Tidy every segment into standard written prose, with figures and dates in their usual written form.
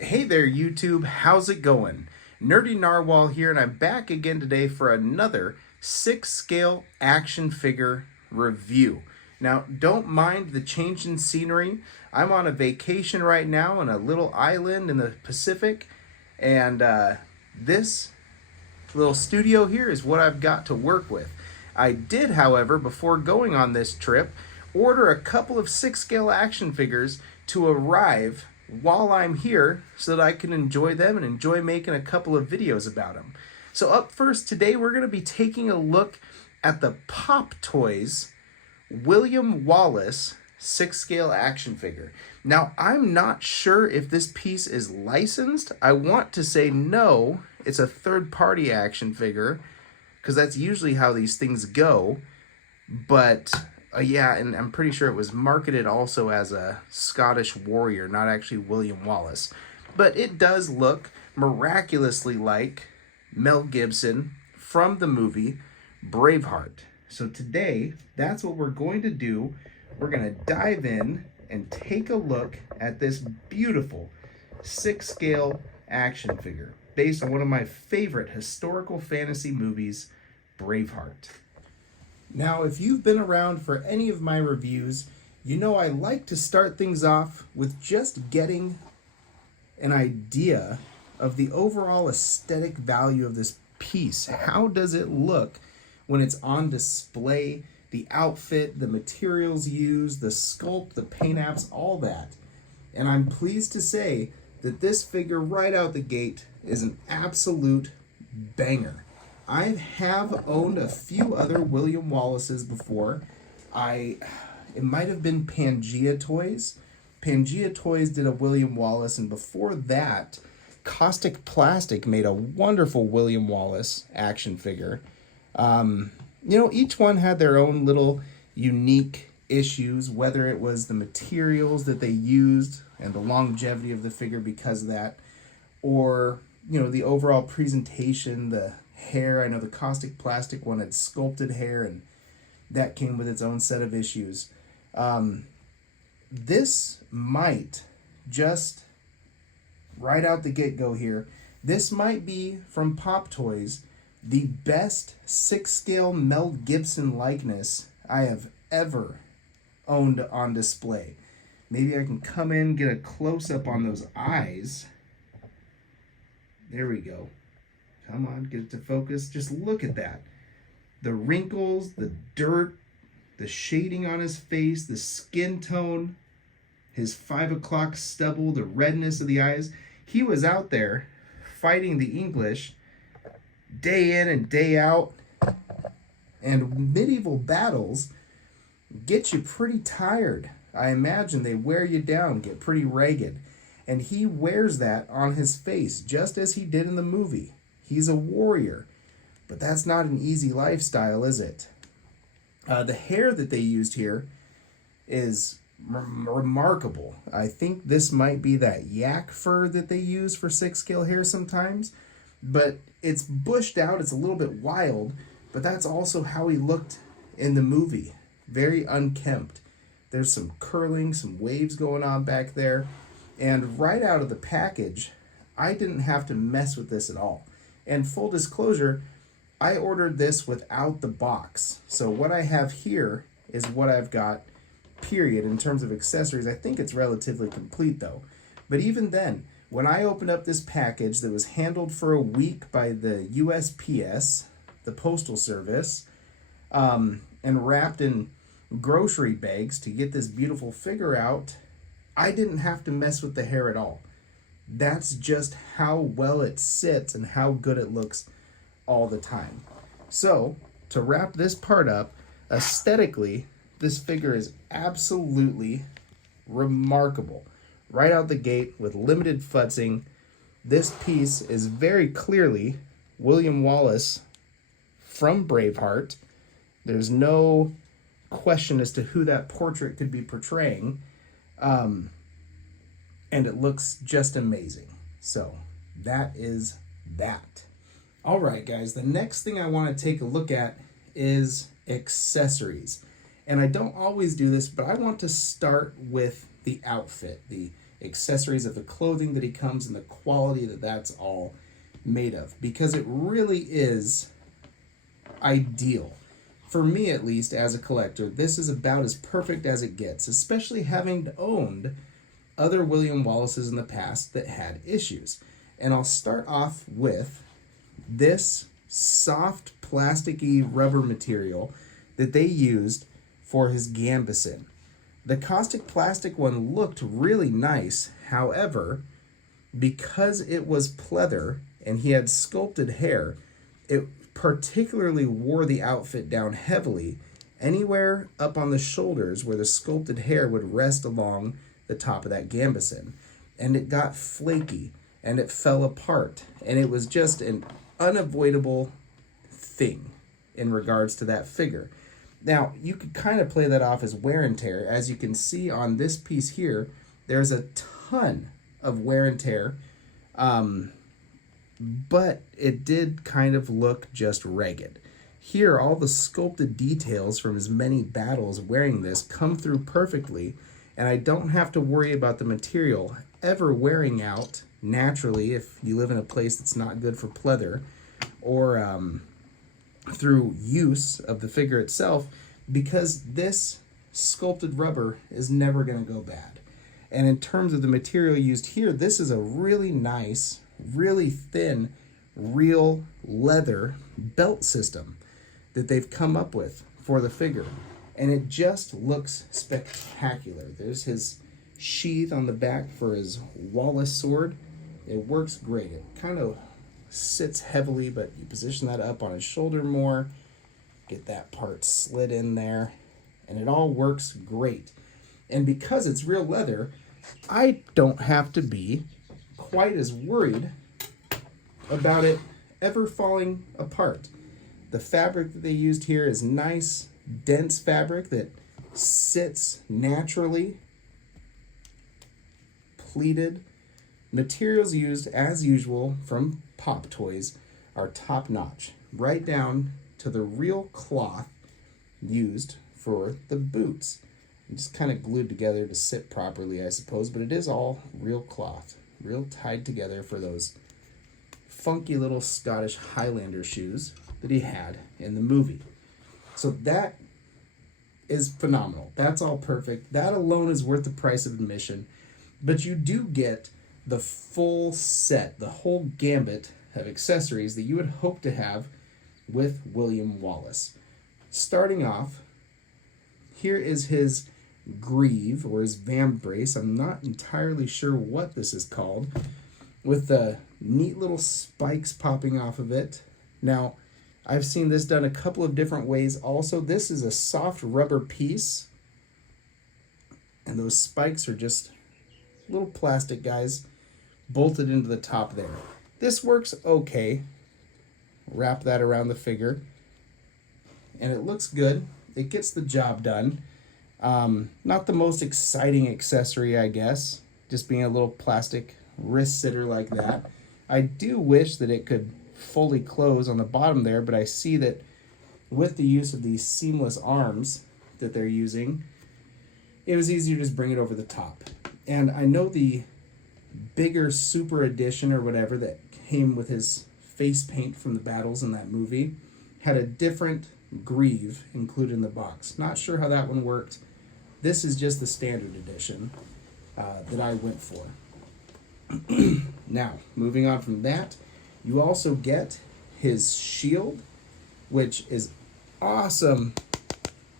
Hey there, YouTube. How's it going? Nerdy Narwhal here, and I'm back again today for another 6 scale action figure review. Now, don't mind the change in scenery. I'm on a vacation right now on a little island in the Pacific, and this little studio here is what I've got to work with. I did, however, before going on this trip, order a couple of 6 scale action figures to arrive while I'm here so that I can enjoy them and enjoy making a couple of videos about them. So up first today, we're going to be taking a look at the PopToys William Wallace 6 scale action figure. Now, I'm not sure if this piece is licensed. I want to say no, it's a third-party action figure, because that's usually how these things go. But yeah, and I'm pretty sure it was marketed also as a Scottish warrior, not actually William Wallace. But it does look miraculously like Mel Gibson from the movie Braveheart. So today, that's what we're going to do. We're going to dive in and take a look at this beautiful 6 scale action figure based on one of my favorite historical fantasy movies, Braveheart. Now, if you've been around for any of my reviews, you know I like to start things off with just getting an idea of the overall aesthetic value of this piece. How does it look when it's on display? The outfit, the materials used, the sculpt, the paint apps, all that. And I'm pleased to say that this figure right out the gate is an absolute banger. I have owned a few other William Wallaces before. It might have been Pangea Toys. Pangea Toys did a William Wallace, and before that, Caustic Plastic made a wonderful William Wallace action figure. Each one had their own little unique issues, whether it was the materials that they used and the longevity of the figure because of that, or, the overall presentation, the hair. I know the Caustic Plastic one had sculpted hair, and that came with its own set of issues. This might just, right out the get-go here, this might be, from PopToys, the best 6 scale Mel Gibson likeness I have ever owned on display. Maybe I can come in, get a close-up on those eyes. There we go. Come on, get it to focus. Just look at that. The wrinkles, the dirt, the shading on his face, the skin tone, his 5 o'clock stubble, the redness of the eyes. He was out there fighting the English day in and day out, and medieval battles get you pretty tired. I imagine they wear you down, get pretty ragged, and he wears that on his face just as he did in the movie. He's a warrior, but that's not an easy lifestyle, is it? The hair that they used here is remarkable. I think this might be that yak fur that they use for 6 scale hair sometimes, but it's bushed out, it's a little bit wild, but that's also how he looked in the movie. Very unkempt. There's some curling, some waves going on back there, and right out of the package, I didn't have to mess with this at all. And full disclosure, I ordered this without the box. So what I have here is what I've got, period. In terms of accessories, I think it's relatively complete though. But even then, when I opened up this package that was handled for a week by the USPS, the Postal Service, and wrapped in grocery bags to get this beautiful figure out, I didn't have to mess with the hair at all. That's just how well it sits and how good it looks all the time. So, to wrap this part up, aesthetically, this figure is absolutely remarkable. Right out the gate with limited futzing, this piece is very clearly William Wallace from Braveheart. There's no question as to who that portrait could be portraying. And it looks just amazing. So that is that. All right, guys, the next thing I want to take a look at is accessories. And I don't always do this, but I want to start with the outfit, the accessories of the clothing that he comes and the quality that that's all made of, because it really is ideal. For me, at least, as a collector, this is about as perfect as it gets, especially having owned other William Wallaces in the past that had issues. And I'll start off with this soft plasticky rubber material that they used for his gambeson. The caustic plastic one looked really nice. However, because it was pleather and he had sculpted hair, it particularly wore the outfit down heavily, anywhere up on the shoulders where the sculpted hair would rest along the top of that gambeson. And it got flaky and it fell apart, and it was just an unavoidable thing in regards to that figure. Now, you could kind of play that off as wear and tear. As you can see on this piece here, there's a ton of wear and tear, but it did kind of look just ragged. Here, all the sculpted details from his many battles wearing this come through perfectly, and I don't have to worry about the material ever wearing out naturally if you live in a place that's not good for pleather, or through use of the figure itself, because this sculpted rubber is never going to go bad. And in terms of the material used here, this is a really nice, really thin, real leather belt system that they've come up with for the figure. And it just looks spectacular. There's his sheath on the back for his Wallace sword. It works great. It kind of sits heavily, but you position that up on his shoulder more, get that part slid in there, and it all works great. And because it's real leather, I don't have to be quite as worried about it ever falling apart. The fabric that they used here is nice, dense fabric that sits naturally, pleated. Materials used, as usual, from PopToys are top-notch, right down to the real cloth used for the boots. And just kind of glued together to sit properly, I suppose, but it is all real cloth, real tied together for those funky little Scottish Highlander shoes that he had in the movie. So that is phenomenal. That's all perfect. That alone is worth the price of admission. But you do get the full set, the whole gambit of accessories that you would hope to have with William Wallace. Starting off, here is his greave, or his vambrace. I'm not entirely sure what this is called, with the neat little spikes popping off of it. Now, I've seen this done a couple of different ways also. This is a soft rubber piece, and those spikes are just little plastic guys bolted into the top there. This works okay. Wrap that around the figure, and it looks good. It gets the job done. Not the most exciting accessory, I guess, just being a little plastic wrist sitter like that. I do wish that it could fully close on the bottom there, but I see that with the use of these seamless arms that they're using, it was easier to just bring it over the top. And I know the bigger super edition or whatever that came with his face paint from the battles in that movie had a different greave included in the box. Not sure how that one worked. This is just the standard edition that I went for. Now, moving on from that, you also get his shield, which is awesome.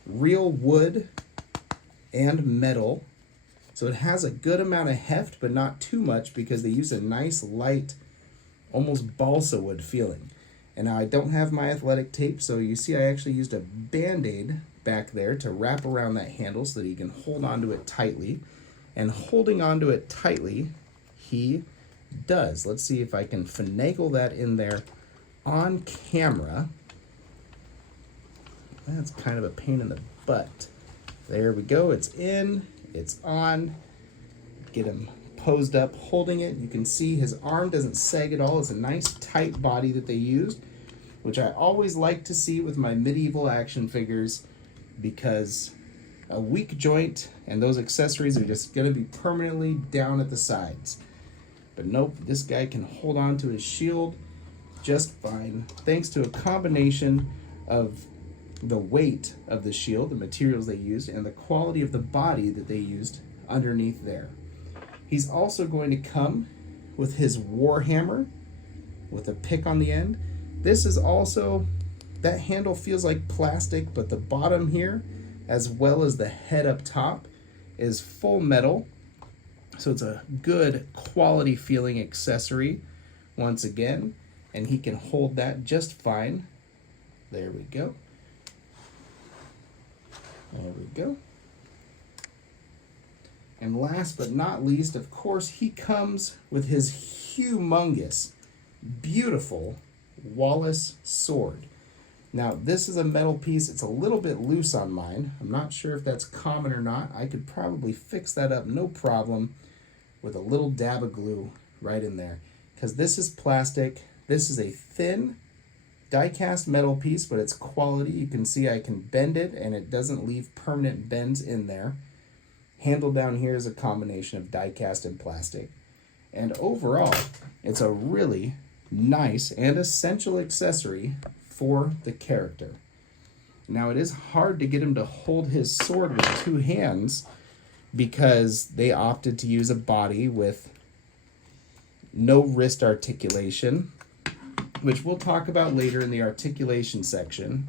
Real wood and metal. So it has a good amount of heft, but not too much, because they use a nice light, almost balsa wood feeling. And now I don't have my athletic tape, so you see I actually used a Band-Aid back there to wrap around that handle so that he can hold onto it tightly. And holding onto it tightly, he does. Let's see if I can finagle that in there on camera. That's kind of a pain in the butt. There we go. It's in. It's on. Get him posed up, holding it. You can see his arm doesn't sag at all. It's a nice tight body that they used, which I always like to see with my medieval action figures, because a weak joint, and those accessories are just going to be permanently down at the sides. But nope, this guy can hold on to his shield just fine, thanks to a combination of the weight of the shield, the materials they used, and the quality of the body that they used underneath there. He's also going to come with his warhammer with a pick on the end. This is also, that handle feels like plastic, but the bottom here, as well as the head up top, is full metal. So it's a good quality feeling accessory once again, and he can hold that just fine. There we go. There we go. And last but not least, of course, he comes with his humongous, beautiful Wallace sword. Now, this is a metal piece. It's a little bit loose on mine. I'm not sure if that's common or not. I could probably fix that up, no problem, with a little dab of glue right in there. Because this is plastic. This is a thin die-cast metal piece, but it's quality. You can see I can bend it, and it doesn't leave permanent bends in there. Handle down here is a combination of die-cast and plastic. And overall, it's a really nice and essential accessory for the character. Now, it is hard to get him to hold his sword with two hands because they opted to use a body with no wrist articulation, which we'll talk about later in the articulation section.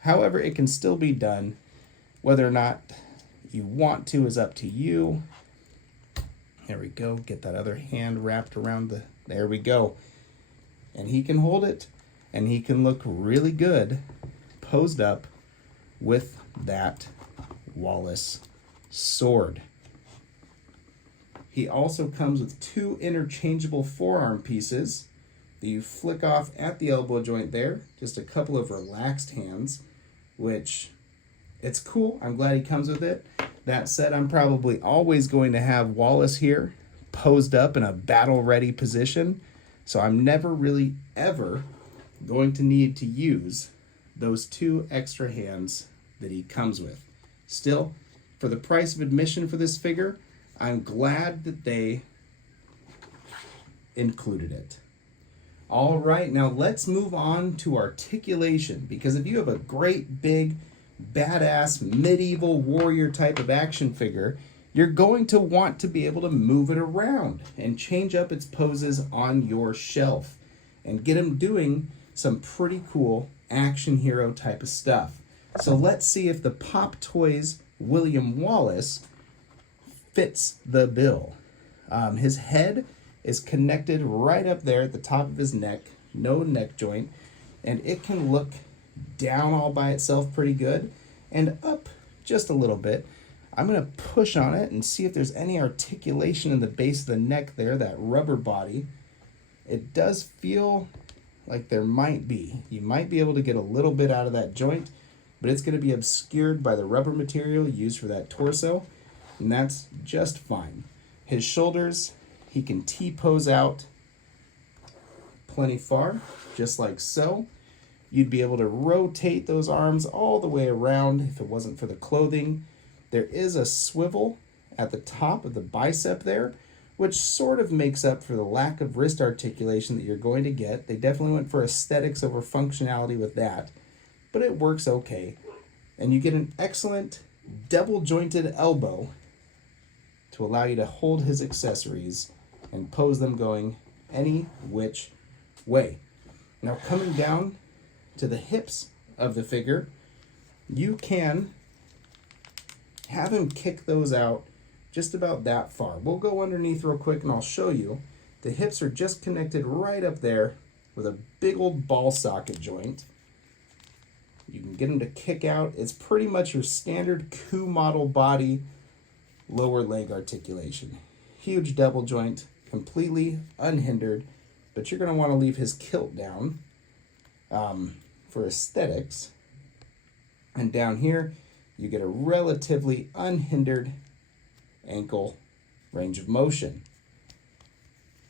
However, it can still be done. Whether or not you want to is up to you. There we go. Get that other hand wrapped around the... There we go. And he can hold it, and he can look really good posed up with that Wallace sword. He also comes with two interchangeable forearm pieces that you flick off at the elbow joint there. Just a couple of relaxed hands, which it's cool. I'm glad he comes with it. That said, I'm probably always going to have Wallace here posed up in a battle-ready position, so I'm never really ever going to need to use those two extra hands that he comes with. Still, for the price of admission for this figure, I'm glad that they included it. All right, now let's move on to articulation, because if you have a great big badass medieval warrior type of action figure, you're going to want to be able to move it around and change up its poses on your shelf and get him doing some pretty cool action hero type of stuff. So let's see if the PopToys William Wallace fits the bill. His head is connected right up there at the top of his neck, no neck joint, and it can look down all by itself pretty good and up just a little bit. I'm going to push on it and see if there's any articulation in the base of the neck there, that rubber body. It does feel like there might be. You might be able to get a little bit out of that joint, but it's going to be obscured by the rubber material used for that torso, and that's just fine. His shoulders, he can T-pose out plenty far, just like so. You'd be able to rotate those arms all the way around if it wasn't for the clothing. There is a swivel at the top of the bicep there, which sort of makes up for the lack of wrist articulation that you're going to get. They definitely went for aesthetics over functionality with that, but it works okay. And you get an excellent double-jointed elbow to allow you to hold his accessories and pose them going any which way. Now, coming down to the hips of the figure, you can have him kick those out just about that far. We'll go underneath real quick and I'll show you. The hips are just connected right up there with a big old ball socket joint. You can get him to kick out. It's pretty much your standard coup model body, lower leg articulation. Huge double joint, completely unhindered, but you're going to want to leave his kilt down for aesthetics. And down here, you get a relatively unhindered ankle range of motion.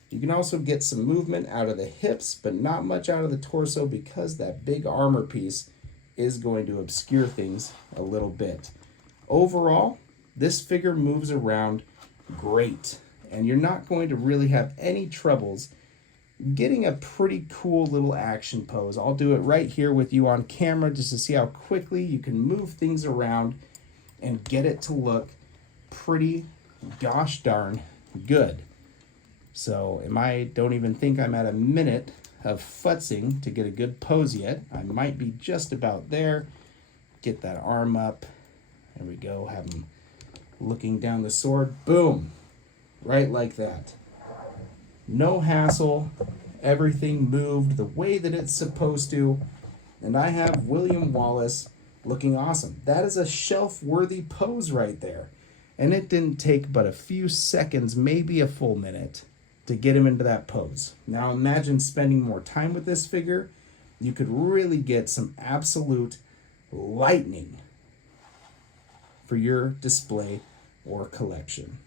You can also get some movement out of the hips, but not much out of the torso because that big armor piece is going to obscure things a little bit. Overall, this figure moves around great, and you're not going to really have any troubles getting a pretty cool little action pose. I'll do it right here with you on camera just to see how quickly you can move things around and get it to look pretty gosh darn good. So don't even think I'm at a minute of futzing to get a good pose yet. I might be just about there. Get that arm up. There we go. Have him looking down the sword. Boom. Right like that. No hassle. Everything moved the way that it's supposed to. And I have William Wallace looking awesome. That is a shelf-worthy pose right there. And it didn't take but a few seconds, maybe a full minute, to get him into that pose. Now imagine spending more time with this figure. You could really get some absolute lightning for your display or collection.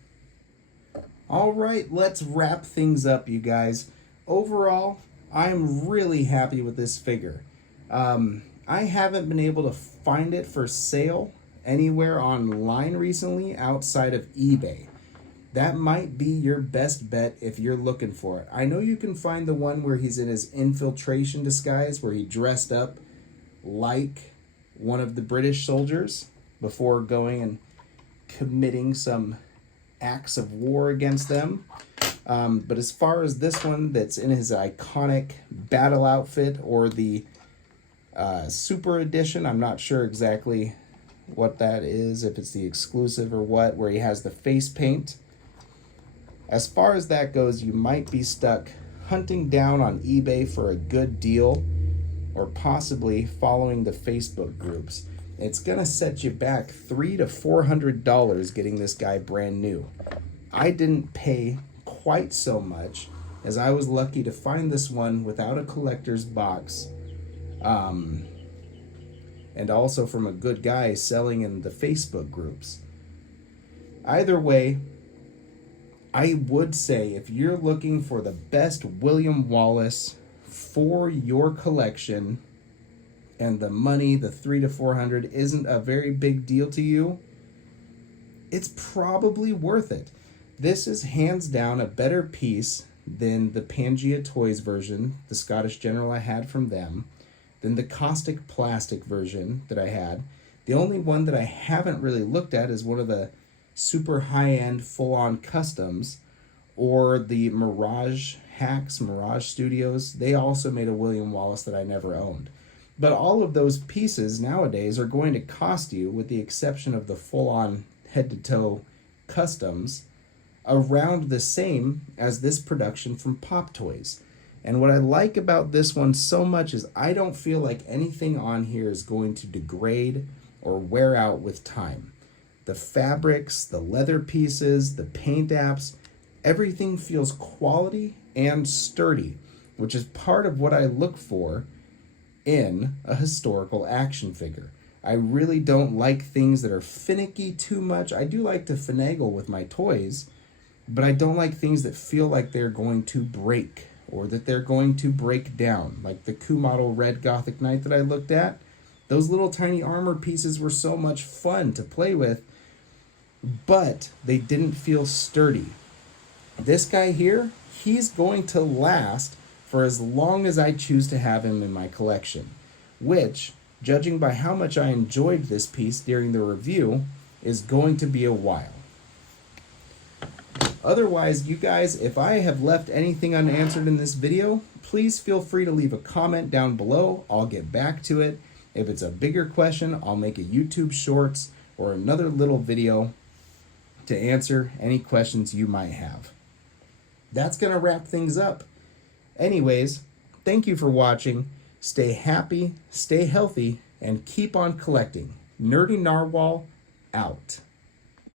All right, let's wrap things up, you guys. Overall, I'm really happy with this figure. I haven't been able to find it for sale anywhere online recently outside of eBay. That might be your best bet if you're looking for it. I know you can find the one where he's in his infiltration disguise, where he dressed up like one of the British soldiers before going and committing some acts of war against them. But as far as this one that's in his iconic battle outfit or the super edition, I'm not sure exactly what that is, if it's the exclusive or what, where he has the face paint. As far as that goes, you might be stuck hunting down on eBay for a good deal or possibly following the Facebook groups. It's going to set you back $300 to $400 getting this guy brand new. I didn't pay quite so much, as I was lucky to find this one without a collector's box, and also from a good guy selling in the Facebook groups. Either way, I would say if you're looking for the best William Wallace for your collection and the money, the $300 to $400 isn't a very big deal to you, it's probably worth it. This is hands down a better piece than the Pangea Toys version, the Scottish General I had from them, than the Caustic Plastic version that I had. The only one that I haven't really looked at is one of the super high-end full-on customs, or the Mirage Studios. They also made a William Wallace that I never owned. But all of those pieces nowadays are going to cost you, with the exception of the full-on head-to-toe customs, around the same as this production from PopToys. And what I like about this one so much is I don't feel like anything on here is going to degrade or wear out with time. The fabrics, the leather pieces, the paint apps, everything feels quality and sturdy, which is part of what I look for in a historical action figure. I really don't like things that are finicky too much. I do like to finagle with my toys, but I don't like things that feel like they're going to break or that they're going to break down. Like the Coup Model Red Gothic Knight that I looked at, those little tiny armor pieces were so much fun to play with, but they didn't feel sturdy. This guy here, he's going to last for as long as I choose to have him in my collection, which, judging by how much I enjoyed this piece during the review, is going to be a while. Otherwise, you guys, if I have left anything unanswered in this video, please feel free to leave a comment down below. I'll get back to it. If it's a bigger question, I'll make a YouTube Shorts or another little video to answer any questions you might have. That's going to wrap things up. Anyways, thank you for watching. Stay happy, stay healthy, and keep on collecting. Nerdy Narwhal out.